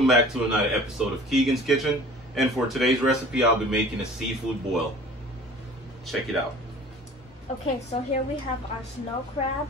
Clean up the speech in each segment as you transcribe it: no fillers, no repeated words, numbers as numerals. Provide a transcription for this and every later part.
welcome back to another episode of Keegan's Kitchen. And for today's recipe, I'll be making a seafood boil. Check it out. Okay, so here we have our snow crab,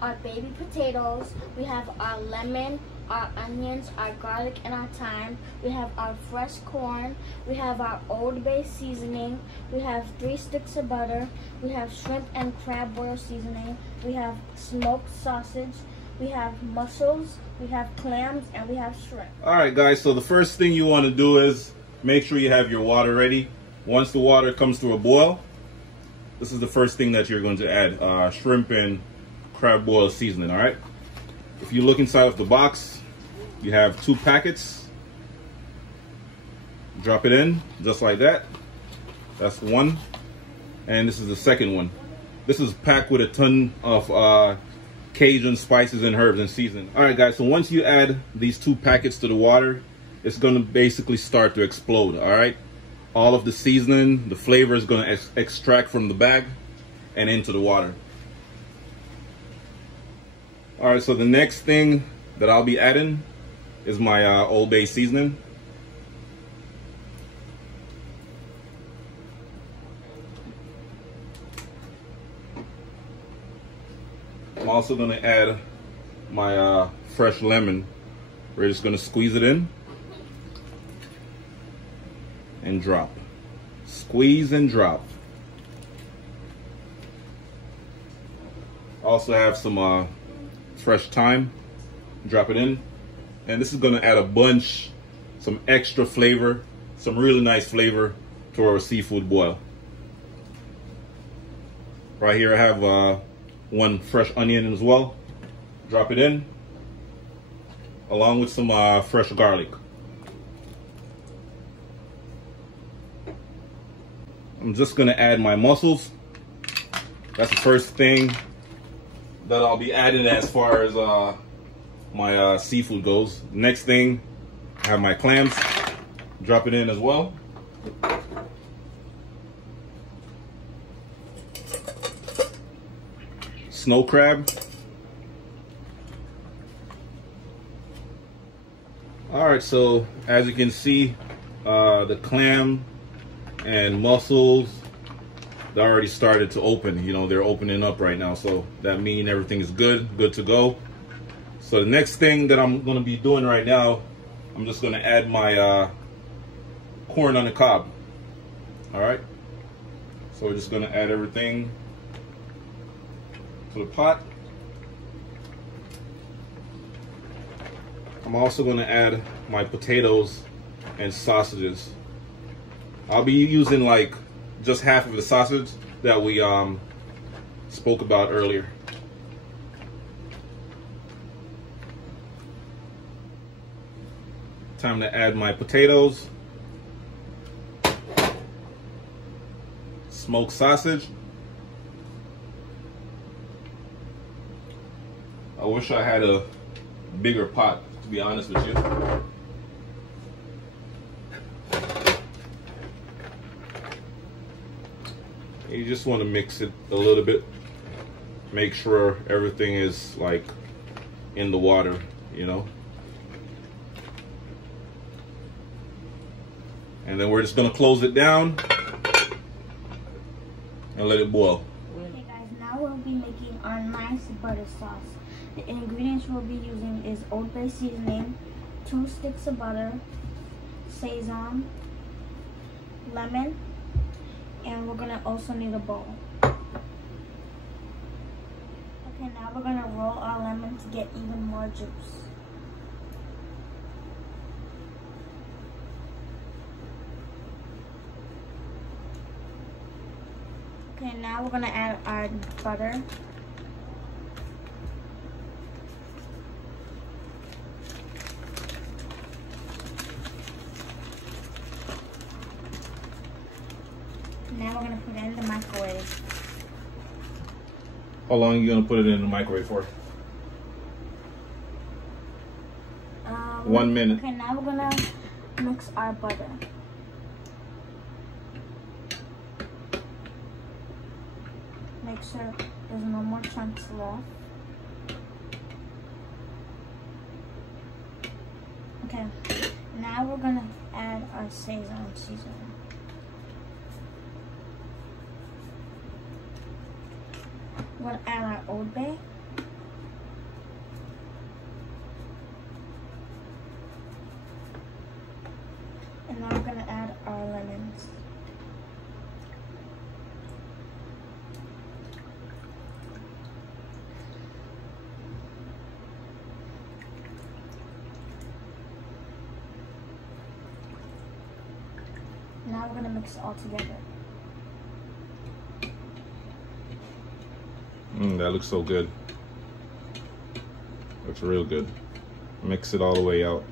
our baby potatoes, we have our lemon, our onions, our garlic, and our thyme. We have our fresh corn. We have our Old Bay seasoning. We have 3 sticks of butter. We have shrimp and crab boil seasoning. We have smoked sausage. We have mussels. We have clams, and we have shrimp. All right, guys, so the first thing you want to do is make sure you have your water ready. Once the water comes to a boil, this is the first thing that you're going to add, shrimp and crab boil seasoning, all right? If you look inside of the box, you have 2 packets. Drop it in just like that. That's one. And this is the second one. This is packed with a ton of Cajun spices and herbs and seasoning. All right, guys, so once you add these 2 packets to the water, it's gonna basically start to explode, all right? All of the seasoning, the flavor is gonna extract from the bag and into the water. All right, so the next thing that I'll be adding is my Old Bay seasoning. I'm also gonna add my fresh lemon. We're just gonna squeeze it in and drop. Squeeze and drop. Also have some fresh thyme. Drop it in. And this is gonna add a bunch, some extra flavor, some really nice flavor to our seafood boil. Right here I have 1 fresh onion as well. Drop it in, along with some fresh garlic. I'm just gonna add my mussels. That's the first thing that I'll be adding as far as my seafood goes. Next thing, I have my clams. Drop it in as well. Snow crab. All right, so as you can see, the clam and mussels, they already started to open. You know, they're opening up right now, so that means everything is good to go. So the next thing that I'm gonna be doing right now, I'm just gonna add my corn on the cob. All right, so we're just gonna add everything to the pot. I'm also gonna add my potatoes and sausages. I'll be using like just half of the sausage that we spoke about earlier. Time to add my potatoes, smoked sausage. I wish I had a bigger pot, to be honest with you. You just want to mix it a little bit. Make sure everything is like in the water, you know. And then we're just gonna close it down and let it boil. Okay guys, now we'll be making our nice butter sauce. The ingredients we'll be using is Old Bay seasoning, 2 sticks of butter, sesame, lemon, and we're gonna also need a bowl. Okay, now we're gonna roll our lemon to get even more juice. Okay, now we're gonna add our butter. Now we're gonna put it in the microwave. How long are you gonna put it in the microwave for? 1 minute. Okay, now we're gonna mix our butter. Make sure there's no more chunks left. Okay. gonna add our Szechuan seasoning. We're gonna add our Old Bay. And now we're gonna add our lemons. Now we're gonna mix it all together. That looks so good. Looks real good. Mix it all the way out.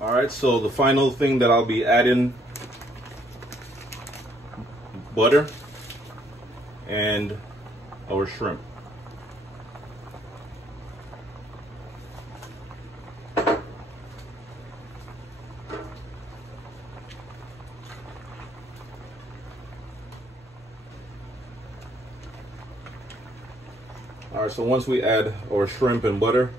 All right, so the final thing that I'll be adding, butter and our shrimp. All right, so once we add our shrimp and butter,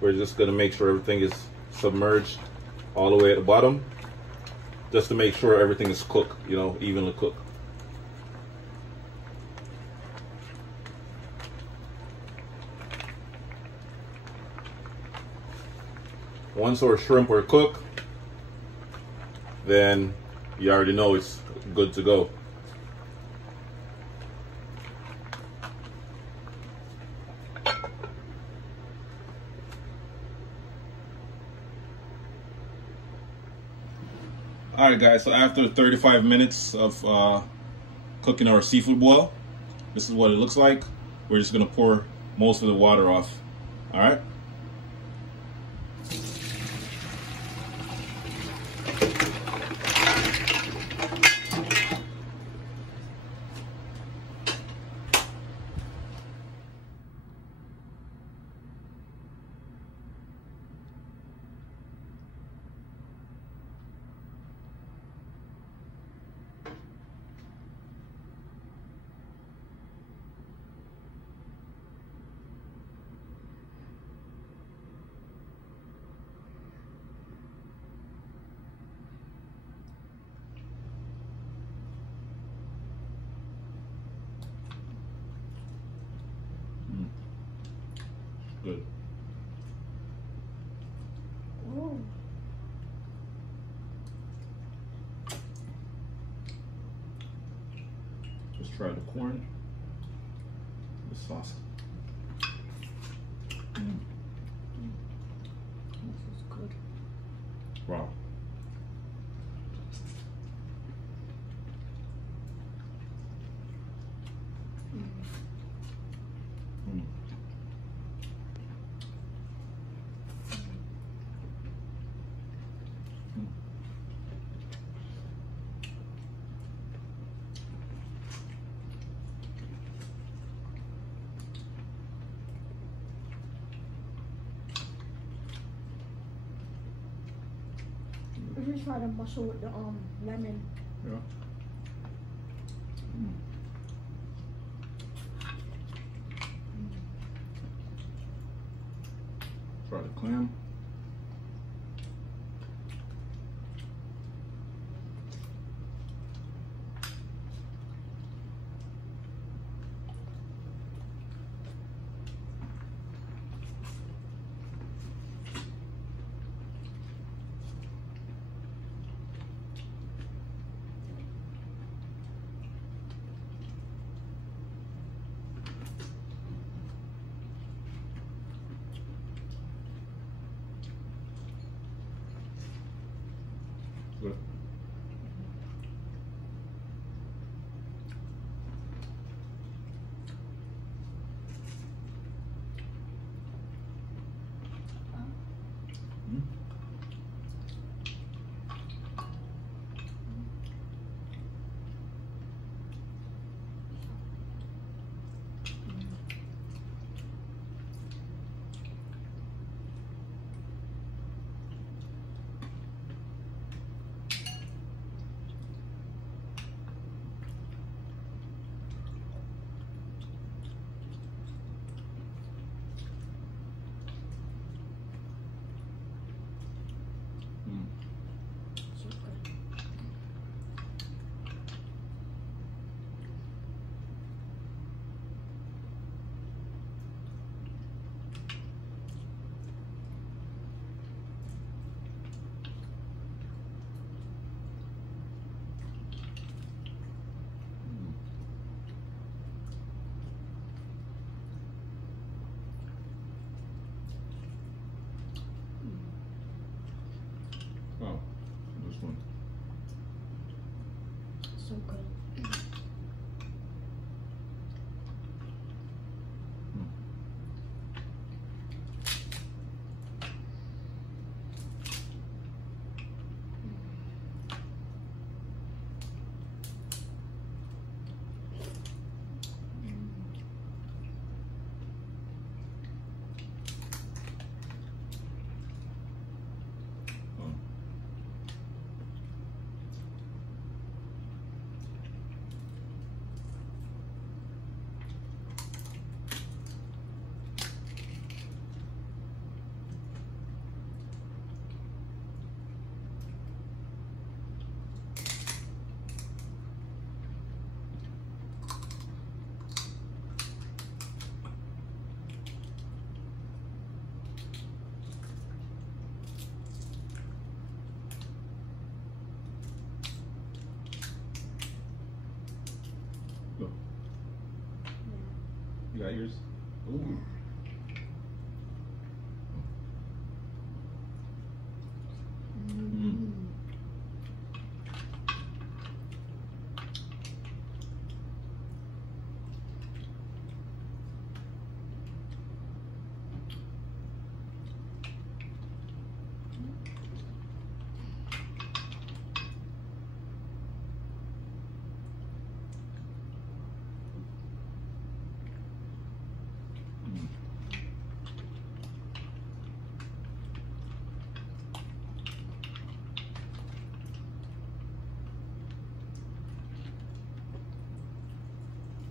we're just gonna make sure everything is submerged all the way at the bottom, just to make sure everything is cooked, you know, evenly cooked. Once our shrimp are cooked, then you already know it's good to go. All right, guys, so after 35 minutes of cooking our seafood boil, this is what it looks like. We're just gonna pour most of the water off. All right. Good. Ooh. Let's try the corn, the sauce. This is good. Wow. We should try the mussel with the lemon. Yeah. Try the clam. Good. so good. You got yours? Ooh.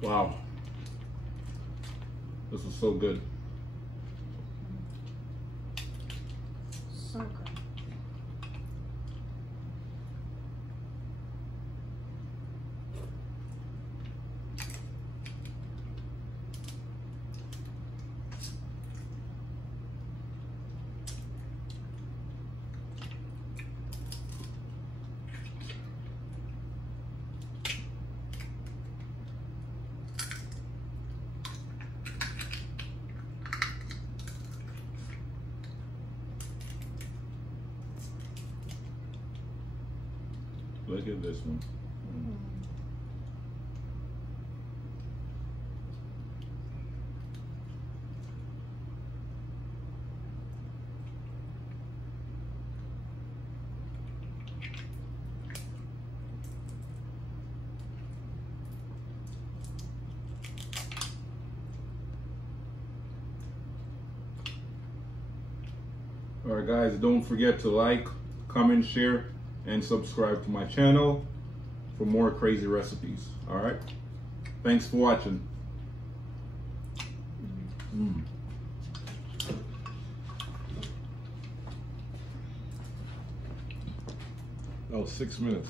Wow, this is so good. So good. Look at this one. All right, guys, don't forget to like, comment, share, and subscribe to my channel for more crazy recipes. All right, thanks for watching. That was 6 minutes.